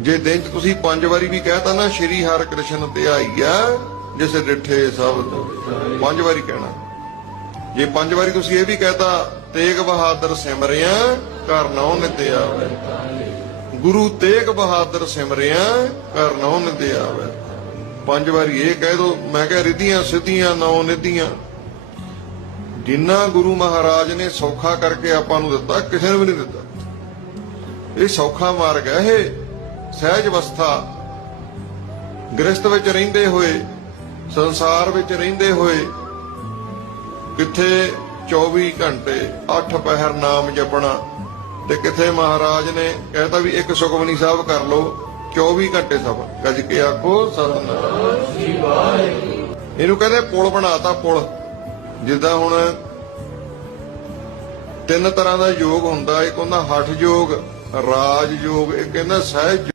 ਜੇ ਦਿਨ ਚ ਤੁਸੀਂ ਪੰਜ ਵਾਰੀ ਵੀ ਕਹਿਤਾ ਨਾ, ਸ਼੍ਰੀ ਹਰਿ ਕ੍ਰਿਸ਼ਨ ਧਿਆਈਆ ਜਿਸ ਡਿਠੇ ਸਭ ਪੰਜ ਵਾਰੀ ਕਹਿਣਾ। ਜੇ ਪੰਜ ਵਾਰੀ ਤੁਸੀਂ ਇਹ ਵੀ ਕਹਿਤਾ, ਤੇਗ ਬਹਾਦਰ ਸਿਮਰਿਆ, ਘਰ ਨੌ ਨਿਤੇ ਆਵੇ। ਗੁਰੂ ਤੇਗ ਬਹਾਦਰ ਸਿਮਰਿਆ, ਘਰ ਨੌ ਨਿਤੇ ਆਵੇ। ਪੰਜ ਵਾਰੀ ਇਹ ਕਹਿ ਦੋ, ਮੈਂ ਕਿਹਾ ਰਿਧੀਆਂ ਸਿੱਧੀਆਂ, ਨੌ ਨਿਧੀਆਂ। ਜਿੰਨਾ ਗੁਰੂ ਮਹਾਰਾਜ ਨੇ ਸੌਖਾ ਕਰਕੇ ਆਪਾਂ ਨੂੰ ਦਿੱਤਾ, ਕਿਸੇ ਨੂੰ ਵੀ ਨਹੀਂ ਦਿੱਤਾ। ਇਹ ਸੌਖਾ ਮਾਰਗ ਹੈ ਇਹ। ਸਹਿਜ ਅਵਸਥਾ। ਗ੍ਰਸਥ ਵਿੱਚ ਰਹਿੰਦੇ ਹੋਏ, ਸੰਸਾਰ ਵਿੱਚ ਰਹਿੰਦੇ ਹੋਏ, ਕਿੱਥੇ 24 ਘੰਟੇ 8 ਪਹਿਰ ਨਾਮ ਜਪਣਾ ਤੇ ਕਿੱਥੇ ਮਹਾਰਾਜ ਨੇ ਕਹਿਤਾ ਵੀ ਇੱਕ ਸੁਖਮਨੀ ਸਾਹਿਬ ਕਰ ਲੋ 24 ਘੰਟੇ ਸਭ। ਗੱਜ ਕੇ ਆਖੋ, ਸਤਨਾਮ। ਇਹਨੂੰ ਕਹਿੰਦੇ ਪੁਲ ਬਣਾਤਾ ਪੁਲ। ਜਿੱਦਾਂ ਹੁਣ ਤਿੰਨ ਤਰ੍ਹਾਂ ਦਾ ਯੋਗ ਹੁੰਦਾ, ਇੱਕ ਹੁੰਦਾ ਹਠ ਯੋਗ ਰਾਜ ਯੋਗ ਇੱਕ ਕਹਿੰਦਾ ਸਹਿਜ